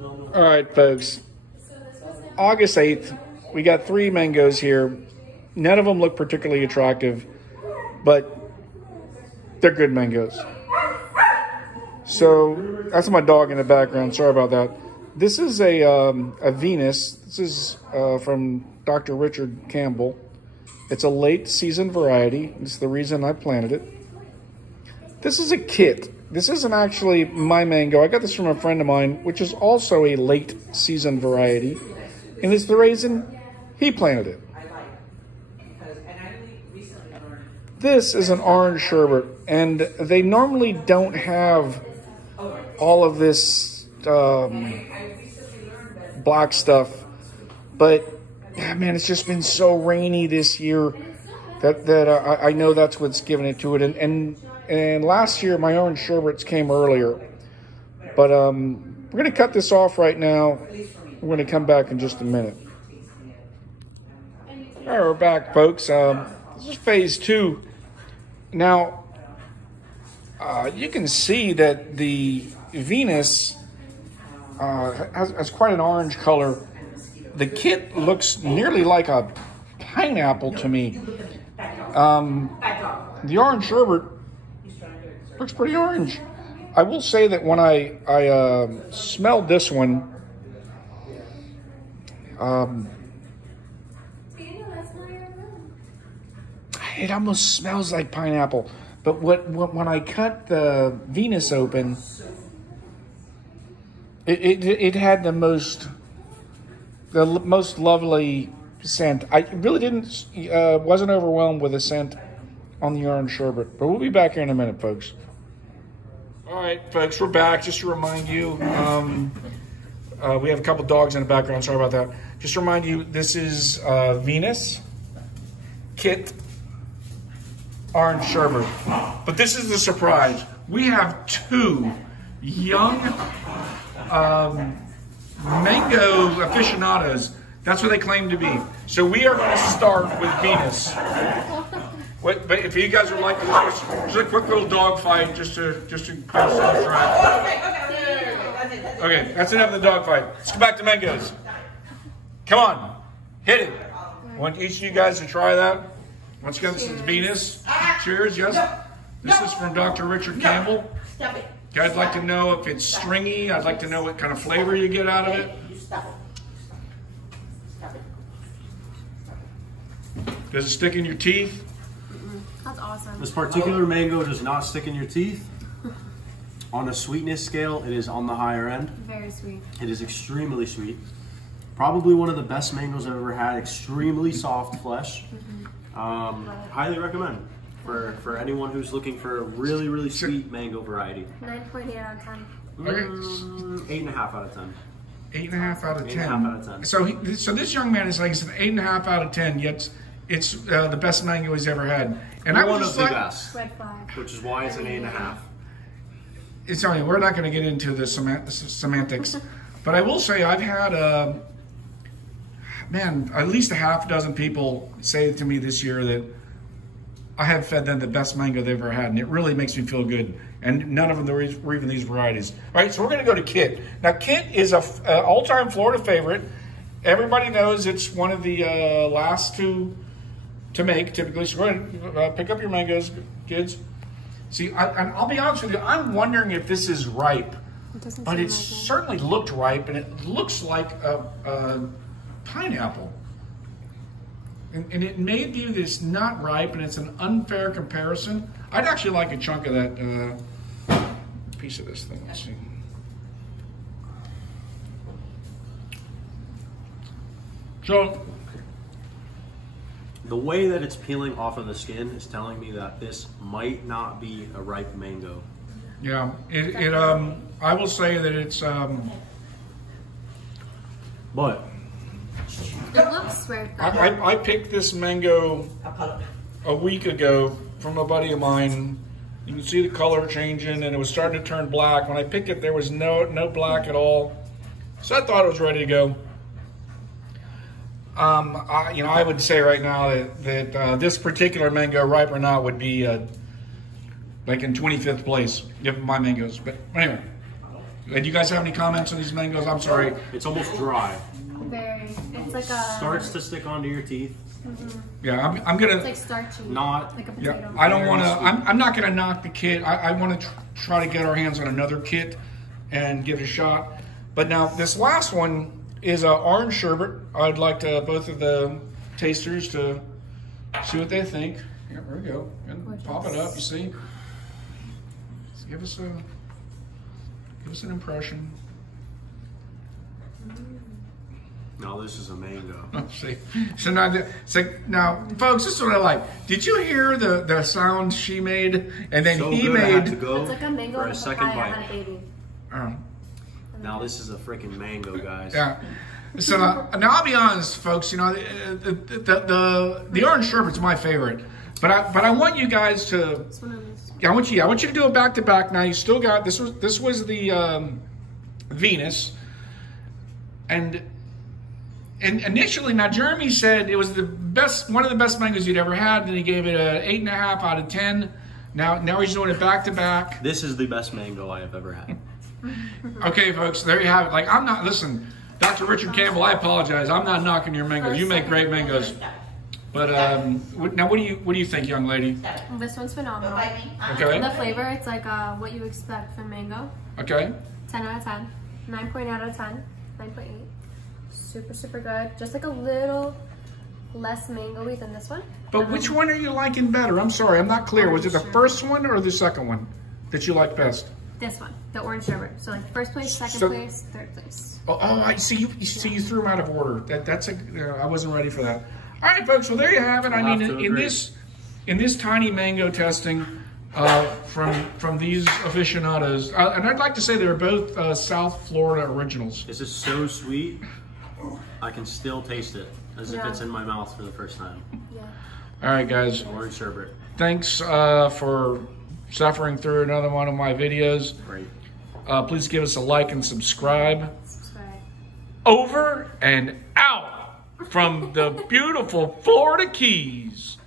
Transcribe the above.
All right, folks. August 8th, we got 3 mangoes here. None of them look particularly attractive, but they're good mangoes. So that's my dog in the background. Sorry about that. This is a Venus. This is from Dr. Richard Campbell. It's a late season variety. It's the reason I planted it. This is a Keitt. This isn't actually my mango. I got this from a friend of mine, which is also a late season variety. And it's the reason he planted it. This is an orange sherbet, and they normally don't have all of this black stuff, but man, it's just been so rainy this year that I know that's what's giving it to it. And last year my orange sherbets came earlier, but we're gonna cut this off right now. We're gonna come back in just a minute. All right, we're back, folks. This is phase 2. Now, you can see that the Venus has quite an orange color. The Keitt looks nearly like a pineapple to me. The orange sherbet looks pretty orange. I will say that when I smelled this one, it almost smells like pineapple. But when I cut the Venus open, it had the most lovely scent. I really wasn't overwhelmed with the scent on the orange sherbet. But we'll be back here in a minute, folks. All right, folks, we're back. Just to remind you, we have a couple dogs in the background. Sorry about that. Just to remind you, this is Venus, Keitt, orange sherbet. But this is the surprise. We have 2 young mango aficionados. That's what they claim to be. So we are going to start with Venus. But if you guys would like to, just a quick little dog fight, just to put us on track. Okay, that's enough of the dog fight. Let's go back to mangoes. Come on, hit it. I want each of you guys to try that. Once again, this is Venus. Cheers, yes. This is from Dr. Richard Campbell. I'd like to know if it's stringy. I'd like to know what kind of flavor you get out of it. Does it stick in your teeth? That's awesome. This particular mango does not stick in your teeth. On a sweetness scale, it is on the higher end. Very sweet. It is extremely sweet. Probably one of the best mangoes I've ever had. Extremely soft flesh. Highly recommend for anyone who's looking for a really, really sweet mango variety. 9.8 out of 10. Okay. 8.5 out of 10. 8.5 out of 10. 8.5 out of 10. So this young man is like, it's an 8.5 out of 10. Yet it's the best mango he's ever had. And one of the best. Red flag. Which is why it's an 8.5. It's only, we're not going to get into the semantics, but I will say I've had at least a half dozen people say to me this year that I have fed them the best mango they've ever had, and it really makes me feel good. And none of them were even these varieties. All right, so we're going to go to Keitt. Now, Keitt is an all-time Florida favorite. Everybody knows it's one of the last to make, typically. So go ahead, pick up your mangoes, kids. See, I'll be honest with you, I'm wondering if this is ripe. But it certainly looked ripe, and it looks like a pineapple. And it may be that it's not ripe, and it's an unfair comparison. I'd actually like a chunk of that piece of this thing. Let's see. So, the way that it's peeling off of the skin is telling me that this might not be a ripe mango. Yeah, I will say that it's but it looks ripe. I picked this mango a week ago from a buddy of mine. You can see the color changing, and it was starting to turn black. When I picked it, there was no black at all. So I thought it was ready to go. I would say right now that this particular mango, ripe or not, would be like in 25th place, given my mangoes. But anyway, Do you guys have any comments on these mangoes? I'm sorry. It's almost dry. Very. It's like a. Starts to stick onto your teeth. Yeah, I'm gonna. It's like starchy. Not. Like a potato. Yeah, I don't want to. I'm not gonna knock the kit. I want to try to get our hands on another kit and give it a shot. But now this last one is orange sherbet. I'd like to both of the tasters to see what they think. Yeah, there we go. And pop it up. You see. Just give us an impression. No, this is a mango. Let's see. So now, folks, this is what I like. Did you hear the sound she made, and then So he good, I had made? to go It's like a mango for and a a second papaya bite. had a baby. Now this is a freaking mango, guys. Yeah. So now I'll be honest, folks. You know, the orange sherbet's my favorite, but I want you guys to. It's one of those. I want you to do it back to back. Now you still got this was the Venus, and initially, now Jeremy said it was one of the best mangoes he'd ever had, and he gave it a 8.5 out of 10. Now he's doing it back to back. This is the best mango I have ever had. Okay, folks, there you have it. Like, I'm not, listen, Dr. Richard Campbell, I apologize. I'm not knocking your mangoes. You make great mangoes. But now, what do you think, young lady? This one's phenomenal. Okay. The flavor, it's like what you expect from mango. Okay. 10 out of 10. 9 point out of 10. 9.8. Super, super good. Just like a little less mango-y than this one. But which one are you liking better? I'm sorry, I'm not clear. Was it the first one or the second one that you liked best? This one, the orange sherbet. So like first place, second So- place, third place. Oh, I see. You threw them out of order. I wasn't ready for that. All right, folks. Well, there you have it. I I'll mean, have to in agree. this tiny mango testing from these aficionados, and I'd like to say they're both South Florida originals. This is so sweet. I can still taste it as if it's in my mouth for the first time. Yeah. All right, guys. Orange sherbet. Thanks for suffering through another one of my videos. Great. Please give us a like and subscribe. Subscribe. Over and out from the beautiful Florida Keys.